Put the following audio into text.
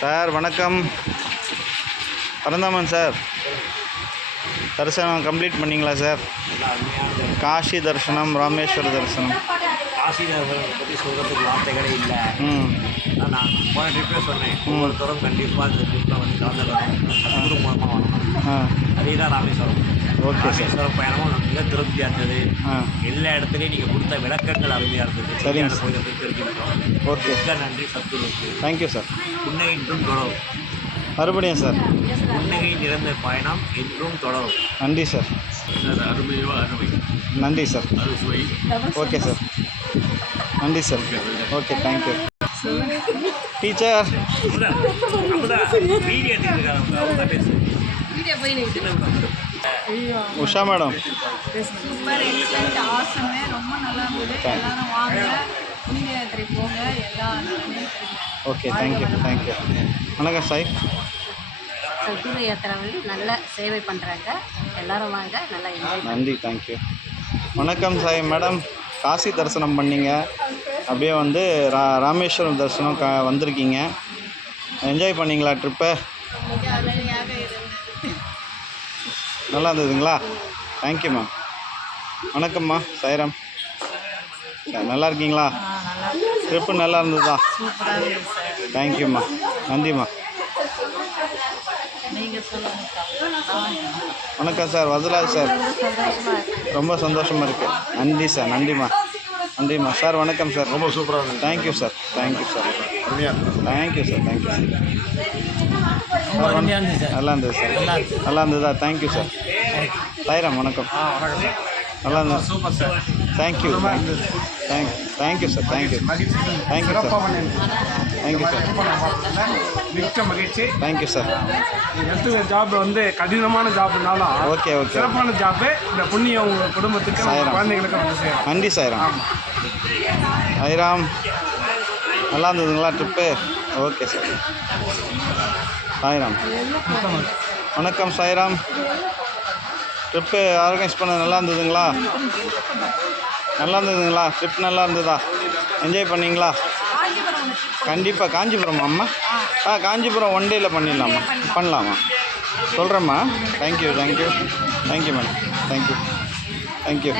Sir வணக்கம். Paranthaman sir, தரிசனம் complete பண்ணிங்களா சார்? காஷி தரிசனம், ராமேஸ்வர தரிசனம். காசி தரிசனம் பற்றி சொல்கிறதுக்கு வார்த்தைகளே இல்லை. நான் போன ட்ரிப்பே சொன்னேன், ஒவ்வொருத்தரும் கண்டிப்பாக இந்த ட்ரிப்பில் வந்து கலந்துக்கணும், குரு மூலமாக வரணும். அதே தான் ராமேஸ்வரம். Okay sir. ராமேஸ்வரம் பயணமும் மிக திருப்தியாக இருந்தது. எல்லா இடத்துலையும் நீங்கள் கொடுத்த விளக்கங்கள் அருமையாக இருந்தது. சரிங்க சார். கோயிலை போய் தெரிஞ்சுக்கிட்டோம். ஓகே, மிக்க நன்றி சத்துருக்கு. Thank you sir. புன்னகை இன்றும் தொடரும். மறுபடியும் சார். புன்னகை நிறைந்த பயணம் என்றும் தொடரும். நன்றி சார். அருமையோ அருமை. நன்றி சார். அறுசுவை. Okay sir. நன்றி sir. Okay, thank you teacher. Usha madam. Super, excellent, awesome, ரொம்ப நல்லா இருந்தது. எல்லாரும் வாங்க, புனித யாத்திரை போங்க, எல்லா நலனையும் பெறுங்க. Okay, thank you. வணக்கம் சாய். தூர யாத்திரை வந்து நல்ல சேவை பண்ணுறாங்க, எல்லாரும் வாங்க, நல்லா என்ஜாய். நன்றி, தேங்க்யூ. வணக்கம் சாய் மேடம். காசி தரிசனம் பண்ணிங்க, அப்படியே வந்து ராமேஸ்வரம் தரிசனம் வந்திருக்கீங்க. என்ஜாய் பண்ணிங்களா ட்ரிப்பை? நல்லா இருந்ததுங்களா? Thank you ma'am. வணக்கம்மா சாய்ராம். நல்லா இருக்கீங்களா? ட்ரிப்பு நல்லா இருந்ததா? தேங்க்யூம்மா, நன்றிம்மா. வணக்கம் சார், வரதராஜ் சார். ரொம்ப சந்தோஷமாக இருக்குது. நன்றி சார். நன்றிம்மா. சார் வணக்கம் சார். ரொம்ப சூப்பராக இருந்தது. Thank you sir. Thank you sir. Thank you sir. நல்லா இருந்தது சார். நல்லா இருந்ததா? Thank you sir. சாய்ராம் வணக்கம். நல்லா இருந்தது. Super sir. Thank you sir. Thank you sir. மிக்க மகிழ்ச்சி. Thank you sir. எடுத்துக்கிற ஜாப் வந்து கடினமான ஜாப்னாலும் ஓகே. சிறப்பான ஜாப்பு. இந்த புண்ணியம் உங்கள் குடும்பத்துக்கு குழந்தைங்களுக்கு வந்து சேரும். நன்றி சாய்ராம். நல்லா இருந்ததுங்களா ட்ரிப்பு? Okay sir. சாய்ராம் வணக்கம். சாய்ராம், ட்ரிப்பு ஆர்கனைஸ் பண்ண நல்லா இருந்ததுங்களா? ட்ரிப் நல்லா இருந்ததா? என்ஜாய் பண்ணிங்களா? கண்டிப்பாக. காஞ்சிபுரம் அம்மா? காஞ்சிபுரம் ஒன் டேயில் பண்ணலாமா? சொல்கிறேம்மா. Thank you madam. தேங்க்யூ.